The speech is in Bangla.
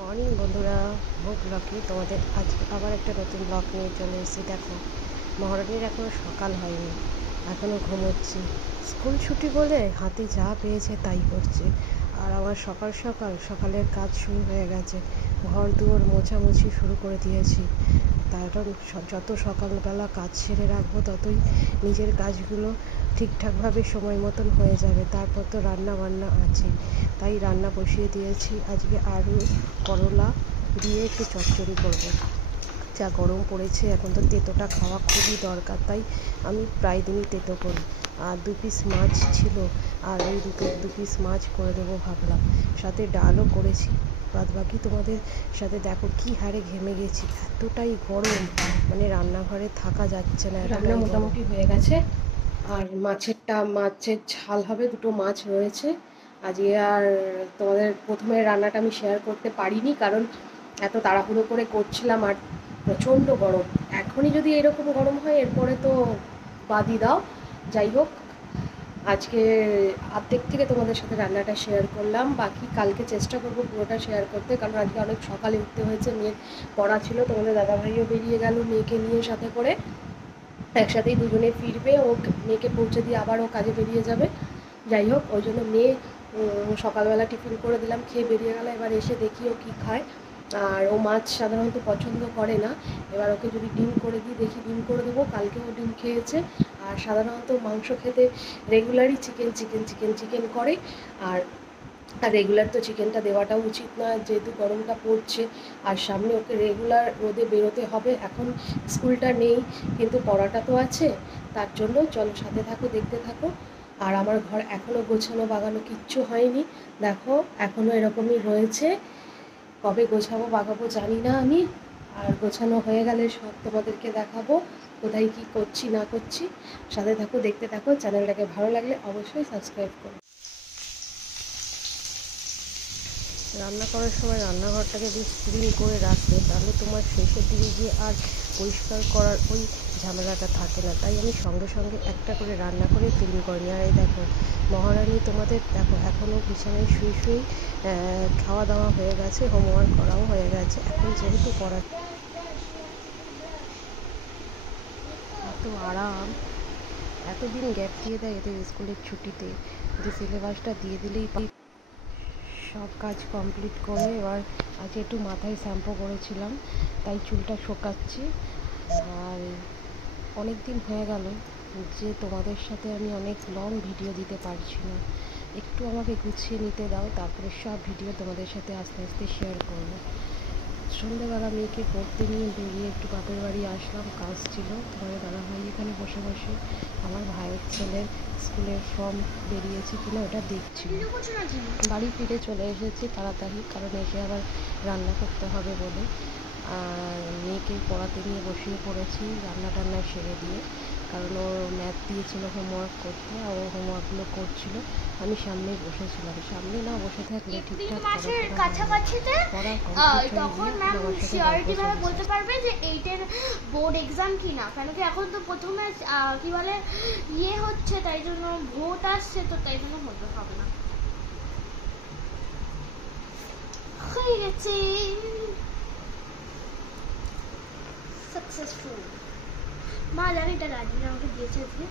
মর্নিং বন্ধুরা, ভোগ ব্লগে তোমাদের আজকে আবার একটা নতুন ব্লগ নিয়ে চলে এসেছি। দেখো, মহারানীর এখনও সকাল হয়নি, এখনও ঘুমোচ্ছি। স্কুল ছুটি বলে হাতে যা পেয়েছে তাই করছে। আর আমার সকাল সকাল সকালের কাজ শুরু হয়ে গেছে। ঘর দুয়ার মোছামুছি শুরু করে দিয়েছি। কারণ যত সকালবেলা কাজ সেরে রাখবো ততই নিজের কাজগুলো ঠিকঠাকভাবে সময় মতন হয়ে যাবে। তারপর তো রান্না বান্না আছে, তাই রান্না বসিয়ে দিয়েছি। আজকে আলু করলা দিয়ে একটু চচ্চড়ি করব। যা গরম পড়েছে, এখন তো তেঁতোটা খাওয়া খুবই দরকার, তাই আমি প্রায় দিনই তেঁতো করি। আর 2 পিস মাছ ছিল, আর ওই দু পিস মাছ করে দেবো ভাবলাম। সাথে ডালও করেছি। বাদবাকি তোমাদের সাথে দেখো কি হারে ঘেমে গেছি, এতটাই গরম, মানে রান্নাঘরে থাকা যাচ্ছে না। রান্না মোটামুটি হয়ে গেছে। আর মাছের ঝাল হবে, 2টো মাছ রয়েছে আজকে। আর তোমাদের প্রথমে রান্নাটা আমি শেয়ার করতে পারিনি, কারণ এত তাড়াহুড়ো করে করছিলাম আর প্রচণ্ড গরম। এখনই যদি এরকম গরম হয়, এরপরে তো বাদই দাও। যাই হোক, আজকে অর্ধেক থেকে তোমাদের সাথে রান্নাটা শেয়ার করলাম, বাকি কালকে চেষ্টা করবো পুরোটা শেয়ার করতে, কারণ আজকে অনেক সকালে উঠতে হয়েছে। মেয়ের পড়া ছিল, তোমাদের দাদাভাইও বেরিয়ে গেল মেয়েকে নিয়ে সাথে করে। একসাথেই দুজনে ফিরবে, ও মেয়েকে পৌঁছে দিয়ে আবার ও কাজে বেরিয়ে যাবে। যাই হোক, ওই জন্য মেয়ে সকালবেলা টিফিন করে দিলাম, খেয়ে বেরিয়ে গেল। এবার এসে দেখি ও কী খায়। আর ও মাছ সাধারণত পছন্দ করে না। এবার ওকে যদি ডিম করে দিই, দেখি ডিম করে দেবো। কালকেও ডিম খেয়েছে। আর সাধারণত মাংস খেতে রেগুলারই চিকেন করে। আর রেগুলার তো চিকেনটা দেওয়াটাও উচিত না, যেহেতু গরমটা পড়ছে। আর সামনে ওকে রেগুলার রোদে বেরোতে হবে। এখন স্কুলটা নেই, কিন্তু পড়াটা তো আছে। তার জন্য চলো সাথে থাকো, দেখতে থাকো। আর আমার ঘর এখনও গোছানো বাগানো কিচ্ছু হয়নি। দেখো, এখনও এরকমই রয়েছে। কবে গোছাবো বাগাবো জানি না আমি। আর গোছানো হয়ে গেলে সব তোমাদেরকে দেখাবো, কোথায় কি করছি না করছি। সাথে থাকো, দেখতে থাকো। চ্যানেলটাকে ভালো লাগলে অবশ্যই সাবস্ক্রাইব করো। রান্না করার সময় রান্নাঘরটাকে বেশ ক্লিন করে রাখলে তাহলে তোমার শেষের দিকে গিয়ে আর পরিষ্কার করার ওই ঝামেলাটা থাকে না। তাই আমি সঙ্গে সঙ্গে একটা করে রান্না করে ক্লিন করে নিই। আর এই দেখো, মহারানী তোমাদের দেখো এখনও বিছানায় শুয়ে খাওয়া দাওয়া হয়ে গেছে, হোমওয়ার্ক করাও হয়ে গেছে। এখন যেহেতু পড়া এত আরাম, এতদিন গ্যাপ দিয়ে দেয় এদের স্কুলের ছুটিতে, যে সিলেবাসটা দিয়ে দিলেই সব কাজ কমপ্লিট করে। এবার আজকে একটু মাথায় শ্যাম্পু করেছিলাম, তাই চুলটা শোকাচ্ছি। আর অনেক দিন হয়ে গেল যে তোমাদের সাথে আমি অনেক লং ভিডিও দিতে পারছি না। একটু আমাকে গুছিয়ে নিতে দাও, তারপরে সব ভিডিও তোমাদের সাথে আস্তে আস্তে শেয়ার করবো। সন্ধ্যেবেলা মেয়েকে পড়তে নিয়ে বেরিয়ে একটু বাপের বাড়ি আসলাম, কাজ ছিল। তোমাদের দাদাভাই এখানে বসে বসে আমার ভাইয়ের ছেলের স্কুলের ফর্ম বেরিয়েছে কিনা ওটা দেখছিল। বাড়ি ফিরে চলে এসেছি তাড়াতাড়ি, কারণ এসে আবার রান্না করতে হবে বলে। আর মেয়েকে পড়াতে নিয়ে বসিয়ে পড়েছি রান্না টান্না সেরে দিয়ে, কারণ ও ম্যাথ দিয়েছিল হোমওয়ার্ক করতে, আর ও হোমওয়ার্কগুলো করছিল। আমি সামনেই বসেছিলাম, সামনে না বসে থাকলে ঠিকঠাক কাছাকাছিতে তখন ম্যাম সিওরিটি ভাবে বলতে পারবে যে 8 এর বোর্ড এক্সাম কিনা, কেন কি এখন তো প্রথমে কি বলে ইয়ে হচ্ছে, তাই জন্য ভোট আসছে, তো তাই জন্য হবে না। হয়ে গেছে সাকসেসফুল। মা জানি এটা রাজীব আমাকে দিয়েছে আজকে।